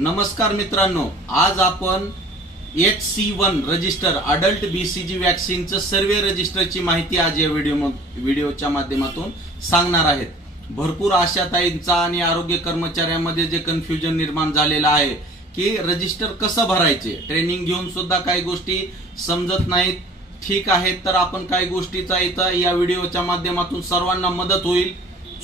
नमस्कार मित्रांनो, आज आपण HC1 रजिस्टर अडल्ट BCG वॅक्सिनचं सर्वे रजिस्टरची माहिती आज या व्हिडिओच्या माध्यमातून सांगणार आहेत। भरपूर आशाताईंचा आणि आरोग्य कर्मचाऱ्यांमध्ये जे कन्फ्युजन निर्माण झालेलं आहे की रजिस्टर कसं भरायचे, ट्रेनिंग घेऊन सुद्धा काही गोष्टी समजत नाहीत। ठीक आहे, तर आपण काही गोष्टीचा इथं या व्हिडिओच्या माध्यमातून सर्वांना मदत होईल,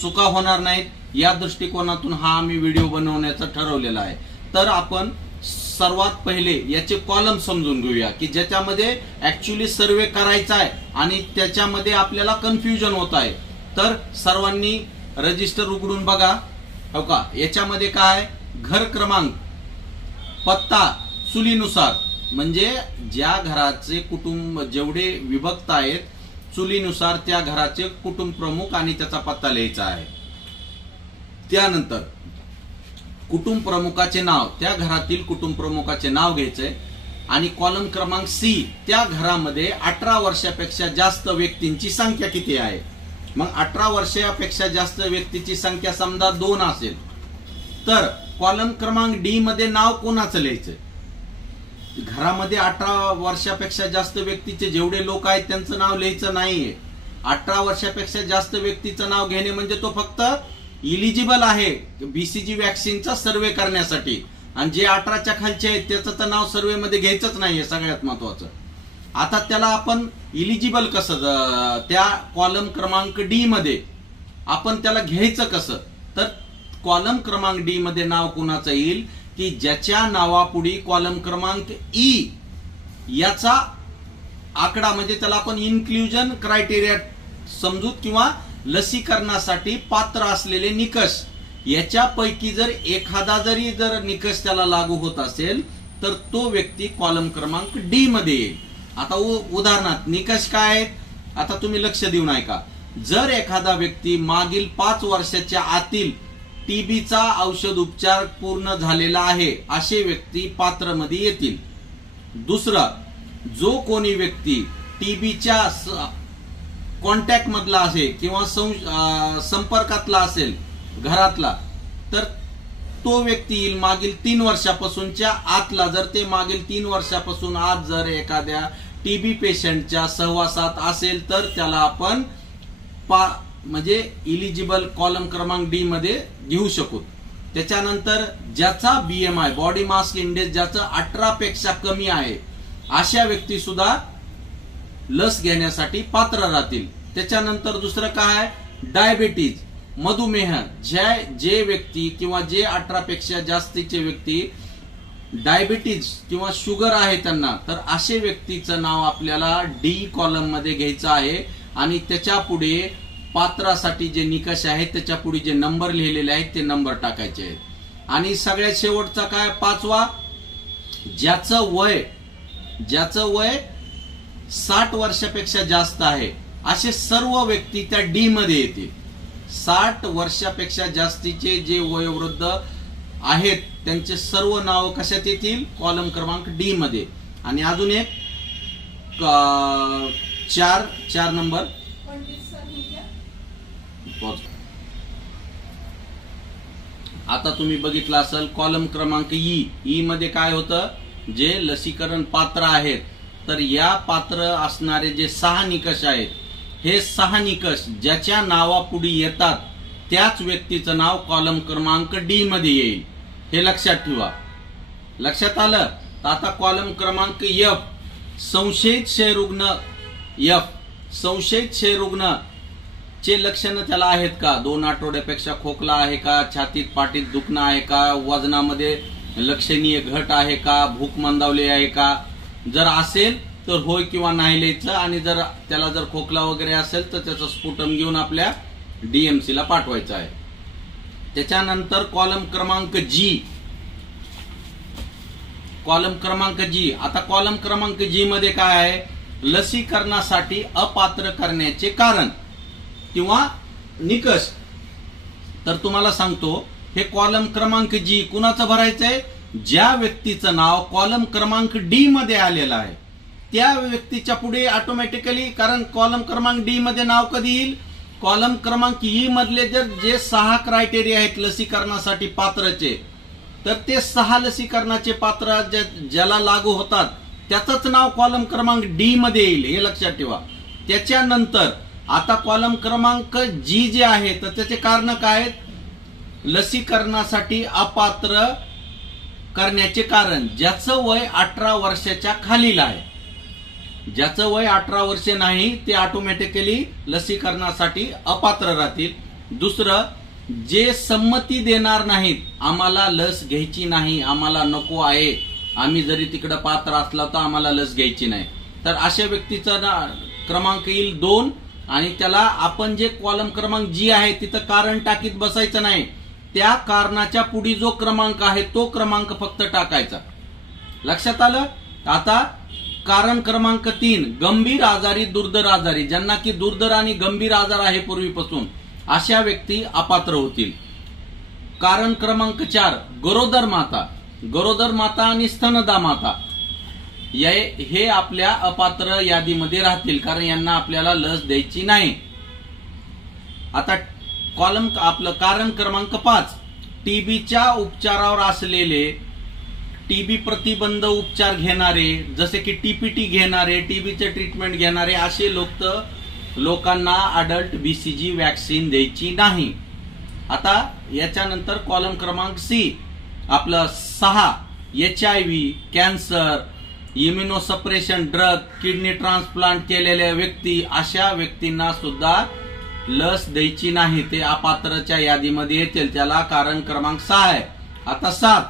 चुका होणार नाहीत या दृष्टिकोनातून हा आम्ही व्हिडिओ बनवण्याचं ठरवलेला आहे। तर आपण सर्वात पहिले याचे कॉलम समजून घेऊया की ज्याच्यामध्ये ऍक्च्युअली सर्वे करायचा आहे आणि त्याच्यामध्ये आपल्याला कन्फ्युजन होत आहे। तर सर्वांनी रजिस्टर उघडून बघा। हो का, याच्यामध्ये काय घर क्रमांक, पत्ता चुलीनुसार, म्हणजे ज्या घराचे कुटुंब जेवढे विभक्त आहेत चुलीनुसार त्या घराचे कुटुंब प्रमुख आणि त्याचा पत्ता लिहायचा आहे। त्यानंतर कुटुंब प्रमुखाचे नाव, त्या घरातील कुटुंब प्रमुखाचे नाव घ्यायचंय आणि कॉलम क्रमांक C, त्या घरामध्ये 18 वर्षापेक्षा जास्त व्यक्तींची संख्या किती आहे। मग 18 वर्षापेक्षा जास्त व्यक्तीची संख्या समजा 2 असेल तर कॉलम क्रमांक D मध्ये नाव कोणाचं लिहायचं। घरामध्ये 18 वर्षापेक्षा जास्त व्यक्तीचे जेवढे लोक आहेत त्यांचं नाव लिहायचं नाहीये। 18 वर्षापेक्षा जास्त व्यक्तीचं नाव घेणे म्हणजे तो फक्त इलिजिबल आहे BCG वॅक्सिनचा सर्वे करण्यासाठी, आणि जे 18च्या खालचे आहेत त्याचं तर नाव सर्वे मध्ये घ्यायचंच नाहीये सगळ्यात महत्वाचं। आता त्याला आपण इलिजिबल कसं, त्या कॉलम क्रमांक D मध्ये आपण त्याला घ्यायचं कसं, तर कॉलम क्रमांक D मध्ये नाव कोणाचं येईल की ज्याच्या नावापुढे कॉलम क्रमांक E याचा आकडा, म्हणजे त्याला आपण इन्क्लुजन क्रायटेरिया समजूत किंवा लसीकरणासाठी पात्र असलेले निकष याच्यापैकी जर एखादा जरी निकष त्याला लागू होत असेल तर तो व्यक्ती कॉलम क्रमांक D मध्ये येईल। आता उदाहरणार्थ निकष काय आहेत, आता तुम्ही लक्ष देऊन ऐका। जर एखादा व्यक्ती मागील 5 वर्षाच्या आतील TBचा औषध उपचार पूर्ण झालेला आहे असे व्यक्ती पात्र मध्ये येतील। दुसरा, जो कोणी व्यक्ती TBच्या कॉन्टॅक्ट मधला असेल किंवा संपर्कातला असेल घरातला, तर तो व्यक्ती येईल मागील 3 वर्षापासूनच्या आतला। जर ते मागील 3 वर्षापासून आत जर एखाद्या TB पेशंटच्या सहवासात असेल तर त्याला आपण म्हणजे इलिजिबल कॉलम क्रमांक D मध्ये घेऊ शकू। त्याच्यानंतर ज्याचा BMI बॉडी मास इंडेक्स ज्याचं 18 पेक्षा कमी आहे अशा व्यक्ती सुद्धा लस घेण्यासाठी पात्र राहतील। त्याच्यानंतर दुसरं काय, डायबिटीज, मधुमेह, जे व्यक्ती किंवा जे 18 पेक्षा जास्तीचे व्यक्ती डायबिटीज किंवा शुगर आहे त्यांना, तर असे व्यक्तीचं नाव आपल्याला D कॉलम मध्ये घ्यायचं आहे आणि त्याच्या पुढे पात्रासाठी जे निकष आहेत त्याच्या पुढे जे नंबर लिहिलेले आहेत ते नंबर टाकायचे आहेत। आणि सगळ्यात शेवटचा काय, 5वा, ज्याचं वय 60 वर्षापेक्षा जास्त आहे असे सर्व व्यक्ती त्या D मध्ये येतील। 60 वर्षापेक्षा जास्तीचे जे वयोवृद्ध आहेत त्यांचे सर्व नाव कशात येतील, कॉलम क्रमांक D मध्ये। आणि अजून एक 4 नंबर, आता तुम्ही बघितलं असेल कॉलम क्रमांक E मध्ये काय होतं, जे लसीकरण पात्र आहेत तर या पात्र असणारे जे 6 निकष आहेत, हे 6 निकष ज्याच्या नावापुढे येतात त्याच व्यक्तीचं नाव कॉलम क्रमांक D मध्ये येईल, हे लक्षात ठेवा। लक्षात आलं? तर आता कॉलम क्रमांक F, संशयित क्षयरुग्ण चे लक्षणं त्याला आहेत का, 2 आठवड्यापेक्षा खोकला आहे का, छातीत पाठीत दुखणं आहे का, वजनामध्ये लक्षणीय घट आहे का, भूक मंदावली आहे का, जर असेल तर होय किंवा नाही लिहायचं। आणि जर त्याला जर खोकला वगैरे असेल तर त्याचा स्फुटम घेऊन आपल्या DMC ला पाठवायचं आहे। त्याच्यानंतर कॉलम क्रमांक G, आता कॉलम क्रमांक G मध्ये काय आहे, लसीकरणासाठी अपात्र करण्याचे कारण किंवा निकष। तर तुम्हाला सांगतो, हे कॉलम क्रमांक G कुणाचं भरायचंय, ज्या व्यक्तीचं नाव कॉलम क्रमांक D मध्ये आलेलं आहे त्या व्यक्तीच्या पुढे ऑटोमॅटिकली, कारण कॉलम क्रमांक D मध्ये नाव कधी येईल, कॉलम क्रमांक E मधले जर जे 6 क्रायटेरिया आहेत लसीकरणासाठी पात्रचे तर ते 6 लसीकरणाचे पात्र ज्याला लागू होतात त्याचंच नाव कॉलम क्रमांक डी मध्ये येईल, हे लक्षात ठेवा. त्याच्यानंतर आता कॉलम क्रमांक जी जे आहे तर त्याचे कारण काय आहेत? लसीकरणासाठी अपात्र करण्याचे कारण ज्याचं वय 18 वर्षाच्या खालील आहे. ज्याचं वय 18 वर्षे नाही ते ऑटोमॅटिकली लसीकरणासाठी अपात्र राहतील. दुसरं, जे संमती देणार नाहीत, आम्हाला लस घ्यायची नाही, आम्हाला नको आहे, आम्ही जरी तिकडे पात्र असला तर आम्हाला लस घ्यायची नाही, तर अशा व्यक्तीचा क्रमांक येईल 2. आणि त्याला आपण जे कॉलम क्रमांक जी आहे तिथं कारण टाकीत बसायचं नाही, त्या कारणाच्या पुढे जो क्रमांक आहे तो क्रमांक फक्त टाकायचा. लक्षात आलं? आता कारण क्रमांक 3, गंभीर आजारी, दुर्धर आजारी, ज्यांना की दुर्धर आणि गंभीर आजार आहे पूर्वीपासून, अशा व्यक्ती अपात्र होतील. कारण क्रमांक 4, गरोदर माता, गरोदर माता आणि स्तनदा माता हे आपल्या अपात्र यादीमध्ये राहतील, कारण यांना आपल्याला लस द्यायची नाही. आता कॉलम आपलं कारण क्रमांक 5, टीबीच्या उपचारावर असलेले, टीबी प्रतिबंध उपचार घेणारे, जसे की टीपीटी घेणारे, टीबीचे ट्रीटमेंट घेणारे असे लोकांना अडल्ट बीसीजी वॅक्सिन द्यायची नाही. आता याच्यानंतर कॉलम क्रमांक सी आपलं 6, HIV, cancer, immunosuppression drug, kidney transplant केलेल्या व्यक्ती, अशा व्यक्तींना सुद्धा लस द्यायची नाही, ते अपात्रच्या यादीमध्ये येतील, त्याला कारण क्रमांक 6 आहे. आता 7,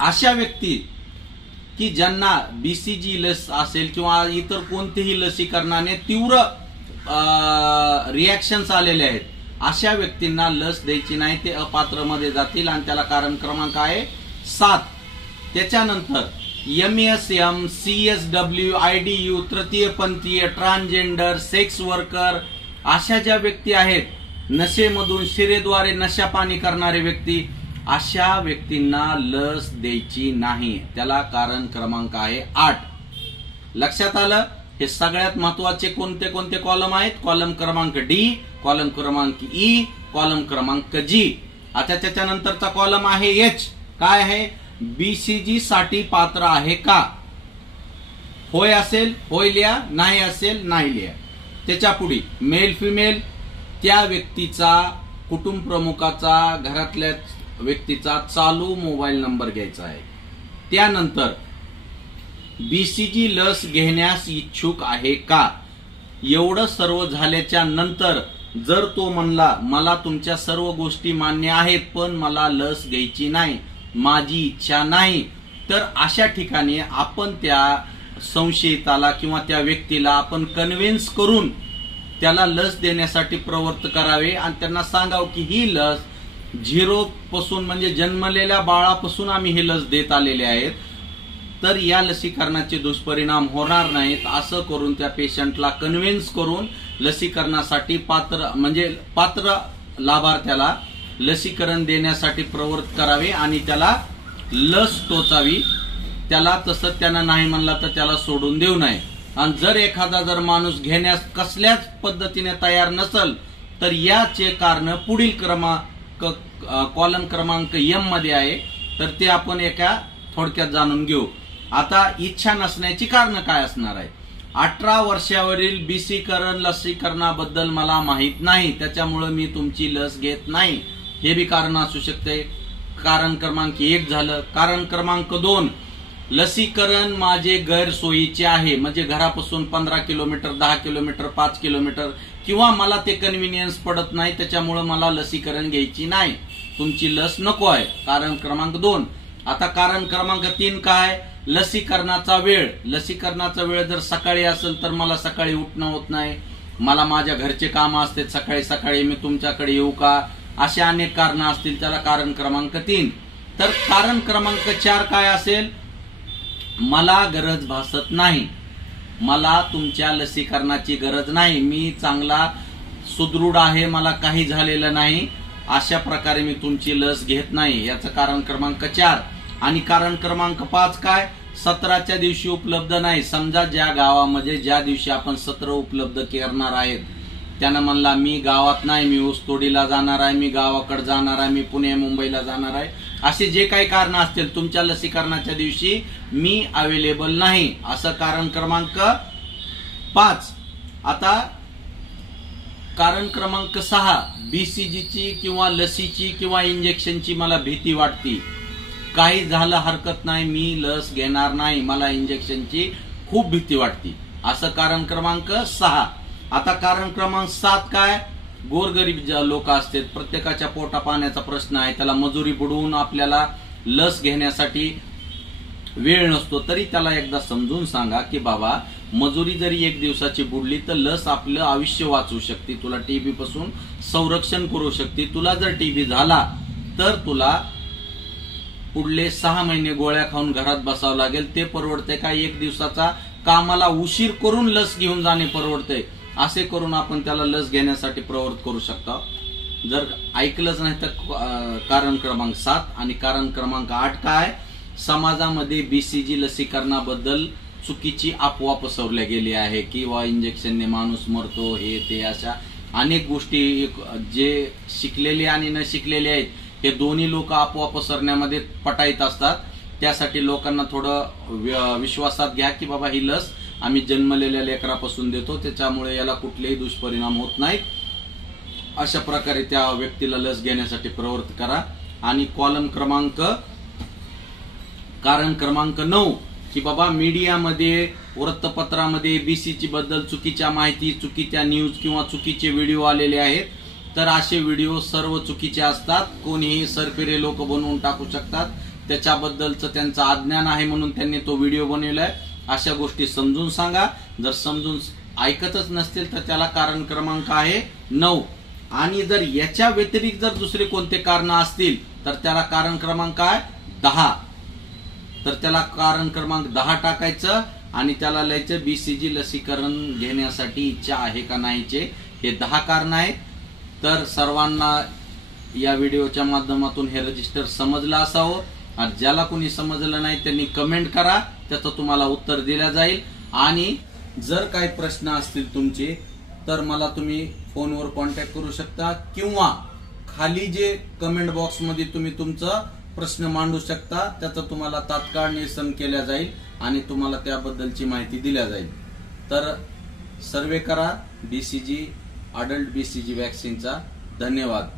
अशा व्यक्ती की ज्यांना बीसीजी लस असेल किंवा इतर कोणतेही लसीकरणाने तीव्र रिॲक्शन्स आलेले आहेत, अशा व्यक्तींना लस द्यायची नाही, ते अपात्र मध्ये जातील आणि त्याला कारण क्रमांक आहे 7. त्याच्यानंतर MSM, CSW, IDU, तृतीयपंथीय, ट्रान्सजेंडर, सेक्स वर्कर, अशा ज्या व्यक्ती आहेत, नशेमधून शिरेद्वारे नशापानी करणारे व्यक्ती, अशा व्यक्तींना लस द्यायची नाही, त्याला कारण क्रमांक आहे 8. लक्षात आलं? हे सगळ्यात महत्वाचे कोणते कोणते कॉलम आहेत? कॉलम क्रमांक डी, कॉलम क्रमांक ई, कॉलम क्रमांक जी. आता त्याच्यानंतरचा कॉलम आहे एच. काय आहे? बीसीजी साठी पात्र आहे का? होय असेल होय लिहा, नाही असेल नाही लिहा. त्याच्या पुढे मेल फिमेल, त्या व्यक्तीचा, कुटुंब प्रमुखाचा, घरातल्या व्यक्तीचा चालू मोबाईल नंबर घ्यायचा आहे. त्यानंतर बीसीजी लस घेण्यास इच्छुक आहे का? एवढं सर्व झाल्याच्या नंतर जर तो म्हणला मला तुमच्या सर्व गोष्टी मान्य आहेत पण मला लस घ्यायची नाही, माझी इच्छा नाही, तर अशा ठिकाणी आपण त्या संशयिताला किंवा त्या व्यक्तीला आपण कन्व्हिन्स करून त्याला लस देण्यासाठी प्रवृत्त करावे आणि त्यांना सांगावं की ही लस 0 पासून म्हणजे जन्मलेल्या बाळापासून आम्ही ही लस देत आलेले आहेत, तर या लसीकरणाचे दुष्परिणाम होणार नाहीत, असं करून त्या पेशंटला कन्व्हिन्स करून लसीकरणासाठी पात्र लाभार्थ्याला लसीकरण देण्यासाठी प्रवृत्त करावे आणि त्याला लस टोचावी. त्याला तसं त्यानं नाही म्हणला तर त्याला सोडून देऊ नये. आणि जर एखादा माणूस घेण्यास कसल्याच पद्धतीने तयार नसेल तर याचे कारण पुढील कॉलम क्रमांक एम मध्ये आहे, तर ते आपण एका थोडक्यात जाणून घेऊ. आता इच्छा नसण्याची कारण काय असणार आहे? 18 वर्षावरील बीसीकरण लसीकरणाबद्दल मला माहित नाही, त्याच्यामुळे मी तुमची लस घेत नाही, हे बी कारण असू शकते. कारण क्रमांक 1 झालं. कारण क्रमांक 2, लसीकरण माझे गैरसोयीचे आहे, म्हणजे घरापासून 15 किलोमीटर, 10 किलोमीटर, 5 किलोमीटर, किंवा मला ते कन्व्हिनियन्स पडत नाही, त्याच्यामुळे मला लसीकरण घ्यायची नाही, तुमची लस नको आहे. कारण क्रमांक 2. आता कारण क्रमांक 3 काय? लसीकरणाचा वेळ. लसीकरणाचा वेळ जर सकाळी असेल तर मला सकाळी उठणं होत नाही, मला माझ्या घरचे काम असते, सकाळी सकाळी मी तुमच्याकडे येऊ का, अशा अनेक कारण असतील, त्याला कारण क्रमांक 3. तर कारण क्रमांक 4 काय असेल? मला गरज भासत नाही, मला तुमच्या लसीकरणाची गरज नाही, मी चांगला सुदृढ आहे, मला काही झालेलं नाही, अशा प्रकारे मी तुमची लस घेत नाही, याचं कारण क्रमांक 4. आणि कारण क्रमांक 5 काय? सत्राच्या दिवशी उपलब्ध नाही. समजा ज्या गावामध्ये ज्या दिवशी आपण सत्र उपलब्ध करणार आहेत त्यानं म्हणला मी गावात नाही, मी ऊसतोडीला जाणार आहे, मी गावाकडे जाणार आहे, मी पुणे मुंबईला जाणार आहे, असे जे काही कारण असतील तुमच्या लसीकरणाच्या दिवशी मी अवेलेबल नाही, असं कारण क्रमांक 5. आता कारण क्रमांक 6, बीसीजीची किंवा लसीची किंवा इंजेक्शनची मला भीती वाटते, काही झालं हरकत नाही, मी लस घेणार नाही, मला इंजेक्शनची खूप भीती वाटते, असं कारण क्रमांक 6. आता कारण क्रमांक 7 काय, गोरगरीब लोक असतात, प्रत्येकाच्या पोटा पाण्याचा प्रश्न आहे, त्याला मजुरी बुडवून आपल्याला लस घेण्यासाठी वेळ नसतो, तरी त्याला एकदा समजून सांगा की बाबा मजुरी जरी 1 दिवसाची बुडली तर लस आपलं आयुष्य वाचवू शकते, तुला टीबी पासून संरक्षण करू शकते. तुला जर टीबी झाला तर तुला पुढले 6 महिने गोळ्या खाऊन घरात बसावं लागेल, ते परवडते का? 1 दिवसाचा कामाला उशीर करून लस घेऊन जाणे परवडते, असे करून आपण त्याला लस घेण्यासाठी प्रवृत्त करू शकतो. जर ऐकलंच नाही तर कारण क्रमांक 7 आणि कारण क्रमांक 8 काय, समाजामध्ये बीसीजी लसीकरणाबद्दल चुकीची अफवा पसरवल्या गेली आहे किंवा इंजेक्शनने माणूस मरतो, हे ते अशा अनेक गोष्टी जे शिकलेले आणि न शिकलेले आहेत हे दोन्ही लोक अफवा पसरण्यामध्ये पटाईत असतात. त्यासाठी लोकांना थोडं विश्वासात घ्या की बाबा ही लस आम्ही जन्मलेल्या लेकरापासून देतो, त्याच्यामुळे याला कुठलेही दुष्परिणाम होत नाहीत, अशा प्रकारे त्या व्यक्तीला लस घेण्यासाठी प्रवृत्त करा. आणि कारण क्रमांक 9 की बाबा मीडियामध्ये वृत्तपत्रामध्ये बीसीजी बद्दल चुकीच्या माहिती, चुकीच्या न्यूज किंवा चुकीचे व्हिडिओ आलेले आहेत, तर असे व्हिडिओ सर्व चुकीचे असतात, कोणीही सरफिरे लोक बनवून टाकू शकतात, त्याच्याबद्दलचं त्यांचं अज्ञान आहे म्हणून त्यांनी तो व्हिडिओ बनवलाय. अशा गोष्टी समजून सांगा. जर समजून ऐकतच नसतील तर त्याला कारण क्रमांक आहे 9. आणि जर याच्या व्यतिरिक्त जर दुसरे कोणते कारण असतील तर त्याला कारण क्रमांक आहे 10. तर त्याला कारण क्रमांक 10 टाकायचं आणि त्याला लिहायचं बीसीजी लसीकरण घेण्यासाठी इच्छा आहे का नाहीचे. हे 10 कारण आहेत. तर सर्वांना या व्हिडिओच्या माध्यमातून हे रजिस्टर समजलं असावं. आणि ज्याला कोणी समजलं नाही त्यांनी कमेंट करा, त्याचं तुम्हाला उत्तर दिलं जाईल. आणि जर काही प्रश्न असतील तुमचे तर मला तुम्ही फोनवर कॉन्टॅक्ट करू शकता किंवा खाली जे कमेंट बॉक्स मध्ये तुम्ही तुमचा प्रश्न मांडू शकता, त्याचं तुम्हाला तात्काळ निरसन केल्या जाईल आणि तुम्हाला त्याबद्दलची माहिती दिल्या जाईल. तर सर्वे करा बीसीजी अडल्ट बीसीजी वॅक्सिनचा. धन्यवाद.